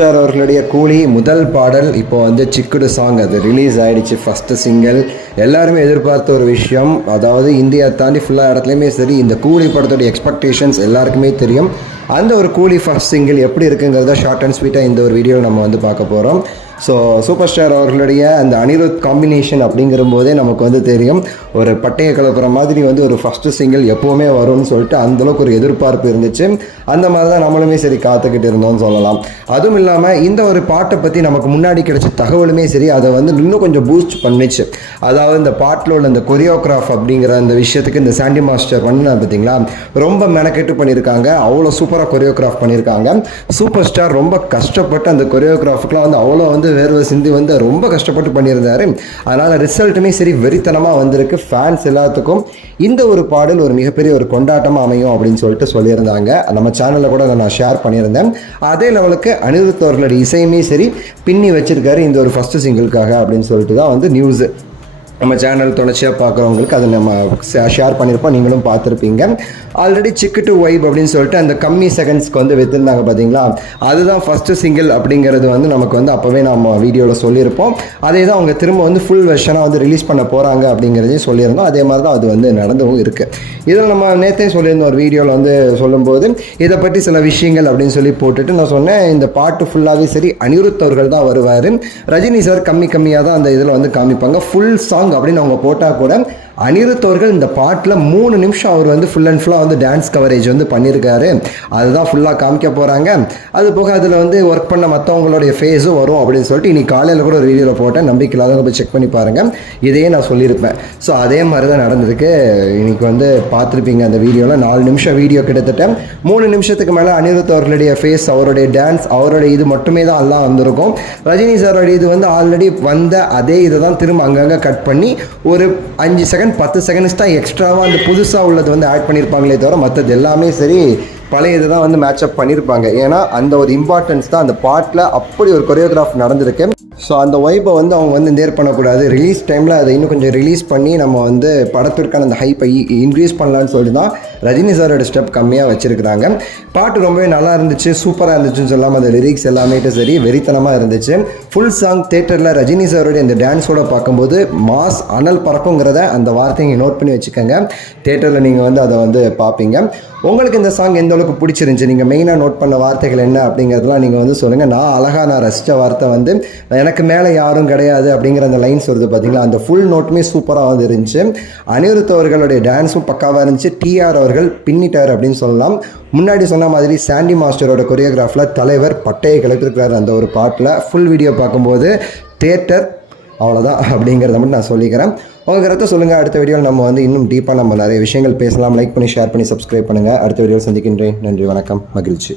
Sir அவர்களுடைய கூலி முதல் பாடல் இப்போ வந்து சிக்குடு சாங் அது ரிலீஸ் ஆகிடுச்சு. ஃபஸ்ட்டு சிங்கிள் எல்லாருமே எதிர்பார்த்த ஒரு விஷயம். அதாவது இந்தியா தாண்டி ஃபுல்லாக இடத்துலையுமே சரி இந்த கூலி படத்தோடைய எக்ஸ்பெக்டேஷன்ஸ் எல்லாருக்குமே தெரியும். அந்த ஒரு கூலி ஃபஸ்ட் சிங்கிள் எப்படி இருக்குங்கிறத ஷார்ட் அண்ட் ஸ்வீட்டாக இந்த ஒரு வீடியோவில் நம்ம வந்து பார்க்க போகிறோம். ஸோ சூப்பர் ஸ்டார் அவர்களுடைய அந்த அனிருத் காம்பினேஷன் அப்படிங்கிற போதே நமக்கு வந்து தெரியும் ஒரு பட்டையை கலப்புற மாதிரி வந்து ஒரு ஃபஸ்ட்டு சிங்கிள் எப்போவுமே வரும்னு சொல்லிட்டு அந்தளவுக்கு ஒரு எதிர்பார்ப்பு இருந்துச்சு. அந்த மாதிரி தான் நம்மளுமே சரி காத்துக்கிட்டு இருந்தோம்னு சொல்லலாம். அதுவும் இல்லாமல் இந்த ஒரு பாட்டை பற்றி நமக்கு முன்னாடி கிடைச்ச தகவலுமே சரி அதை வந்து இன்னும் கொஞ்சம் பூஸ்ட் பண்ணிச்சு. அதாவது இந்த பாட்டில் உள்ள இந்த கொரியோகிராஃப் அப்படிங்கிற அந்த விஷயத்துக்கு இந்த சாண்டி மாஸ்டர் பண்ண பார்த்தீங்களா ரொம்ப மெனக்கெட்டு பண்ணியிருக்காங்க. அவ்வளோ சூப்பராக கொரியோகிராஃப் பண்ணியிருக்காங்க. சூப்பர் ஸ்டார் ரொம்ப கஷ்டப்பட்டு அந்த கொரியோகிராஃபுக்குலாம் வந்து அவ்வளோ வந்து வேர்வை சிந்தி வந்து ரொம்ப கஷ்டப்பட்டு பண்ணியிருந்தாரு. அதனால் ரிசல்ட்டுமே சரி வெறித்தனமாக வந்திருக்கு. ஃபேன்ஸ் எல்லாத்துக்கும் இந்த ஒரு பாடல் ஒரு மிகப்பெரிய ஒரு கொண்டாட்டமாக அமையும் அப்படின்னு சொல்லிட்டு சொல்லியிருந்தாங்க. நம்ம சேனலில் கூட நான் ஷேர் பண்ணியிருந்தேன். அதே லெவலுக்கு அனிருத் அவர்களுடைய இசையுமே சரி பின்னி வச்சிருக்காரு இந்த ஒரு ஃபஸ்ட்டு சிங்கிளுக்காக அப்படின்னு சொல்லிட்டு தான் வந்து நியூஸு. நம்ம சேனல் தொடர்ச்சியாக பார்க்குறவங்களுக்கு அதை நம்ம ஷேர் பண்ணியிருப்போம், நீங்களும் பார்த்துருப்பீங்க. ஆல்ரெடி சிக்கு டு வைப் அப்படின்னு சொல்லிட்டு அந்த கம்மி செகண்ட்ஸ்க்கு வந்து விற்றுருந்தாங்க பார்த்தீங்களா, அதுதான் ஃபஸ்ட்டு சிங்கிள் அப்படிங்கிறது வந்து நமக்கு வந்து அப்போவே நம்ம வீடியோவில் சொல்லியிருப்போம். அதே தான் அவங்க திரும்ப வந்து ஃபுல் வெர்ஷனாக வந்து ரிலீஸ் பண்ண போகிறாங்க அப்படிங்கிறதையும் சொல்லியிருந்தோம். அதே மாதிரி தான் அது வந்து நடந்தும் இருக்குது. இதில் நம்ம நேற்றே சொல்லியிருந்தோம் ஒரு வீடியோவில் வந்து சொல்லும்போது இதை பற்றி சில விஷயங்கள் அப்படின்னு சொல்லி போட்டுட்டு நான் சொன்னேன் இந்த பாட்டு ஃபுல்லாகவே சரி அனிருத் அவர்கள் தான் வருவார். ரஜினி சார் கம்மியாக தான் அந்த இதில் வந்து காமிப்பாங்க. ஃபுல் சாங் அப்படின்னு அவங்க போட்டால் கூட அனிருத் அவர்கள் இந்த பாட்டில் 3 நிமிஷம் அவர் வந்து ஃபுல் அண்ட் ஃபுல்லாக வந்து டான்ஸ் கவரேஜ் வந்து பண்ணியிருக்காரு. அதுதான் ஃபுல்லாக காமிக்க போகிறாங்க. அது போக அதில் வந்து ஒர்க் பண்ண மற்றவங்களுடைய ஃபேஸும் வரும் அப்படின்னு சொல்லிட்டு இன்னைக்கு காலையில் கூட ஒரு வீடியோவில் போட்டேன். நம்பிக்கை இல்லாதவங்க போய் செக் பண்ணி பாருங்கள். இதையே நான் சொல்லியிருப்பேன். ஸோ அதே மாதிரி தான் நடந்திருக்கு. இன்னைக்கு வந்து பார்த்துருப்பீங்க அந்த வீடியோவில் 4 நிமிஷம் வீடியோ கிட்டத்தட்ட 3 நிமிஷத்துக்கு மேலே அனிருத் அவர்களுடைய ஃபேஸ் அவருடைய டான்ஸ் அவருடைய இது மட்டுமே தான் எல்லாம் வந்திருக்கும். ரஜினி சாரோடைய இது வந்து ஆல்ரெடி வந்த அதே இதை தான் திரும்ப அங்கங்கே கட் பண்ணி ஒரு 5 செகண்ட் 10 செகண்ட்ஸ் தான் எக்ஸ்ட்ராவாக அந்த புதுசாக உள்ளது வந்து ஆட் பண்ணியிருப்பாங்களே தவிர மற்றது எல்லாமே சரி பழைய இதை தான் வந்து மேட்சப் பண்ணியிருப்பாங்க. ஏன்னா அந்த ஒரு இம்பார்ட்டன்ஸ் தான் அந்த பாட்டில் அப்படி ஒரு கொரியோகிராஃப் நடந்திருக்கு. ஸோ அந்த வைப்பை வந்து அவங்க வந்து நேர் பண்ணக்கூடாது. ரிலீஸ் டைமில் அதை இன்னும் கொஞ்சம் ரிலீஸ் பண்ணி நம்ம வந்து படத்திற்கான அந்த ஹைப்பை இன்க்ரீஸ் பண்ணலான்னு சொல்லிட்டு தான் ரஜினி சாரோட ஸ்டெப் கம்மியாக வச்சுருக்குறாங்க. பாட்டு ரொம்பவே நல்லா இருந்துச்சு, சூப்பராக இருந்துச்சுன்னு சொல்லாமல் அந்த லிரிக்ஸ் எல்லாமே சரி வெறித்தனமாக இருந்துச்சு. ஃபுல் சாங் தேட்டரில் ரஜினி சாரோடைய இந்த டான்ஸோடு பார்க்கும்போது மாஸ் அனல் பறக்குங்கிறத அந்த வார்த்தையை நோட் பண்ணி வச்சுக்கோங்க. தேட்டரில் நீங்கள் வந்து அதை வந்து பார்ப்பீங்க. உங்களுக்கு இந்த சாங் எந்த அளவுக்கு பிடிச்சிருந்துச்சி, நீங்கள் மெயினாக நோட் பண்ண வார்த்தைகள் என்ன அப்படிங்கிறதுலாம் நீங்கள் வந்து சொல்லுங்கள். நான் ரசித்த வார்த்தை வந்து எனக்கு மேலே யாரும் கிடையாது அப்படிங்கிற அந்த லைன்ஸ் வருது பார்த்தீங்களா, அந்த ஃபுல் நோட்டுமே சூப்பராக வந்து இருந்துச்சு. அனிருத் அவர்களுடைய டான்ஸும் பக்காவாக இருந்துச்சு. டிஆர் அவர்கள் பின்னிட்டார் அப்படின்னு சொல்லலாம். முன்னாடி சொன்ன மாதிரி சாண்டி மாஸ்டரோட கொரியோகிராஃபில் தலைவர் பட்டையை கிளப்பிருக்கிறார் அந்த ஒரு பாட்டில். ஃபுல் வீடியோ பார்க்கும்போது தேட்டர் அவ்வளோதான் அப்படிங்கிறத மட்டும் நான் சொல்லிக்கிறேன். உங்கள் கருத்தை சொல்லுங்கள். அடுத்த வீடியோவில் நம்ம வந்து இன்னும் டீப்பாக நம்ம நிறைய விஷயங்கள் பேசலாம். லைக் பண்ணி ஷேர் பண்ணி சப்ஸ்கிரைப் பண்ணுங்கள். அடுத்த வீடியோவில் சந்திக்கின்றேன். நன்றி, வணக்கம், மகிழ்ச்சி.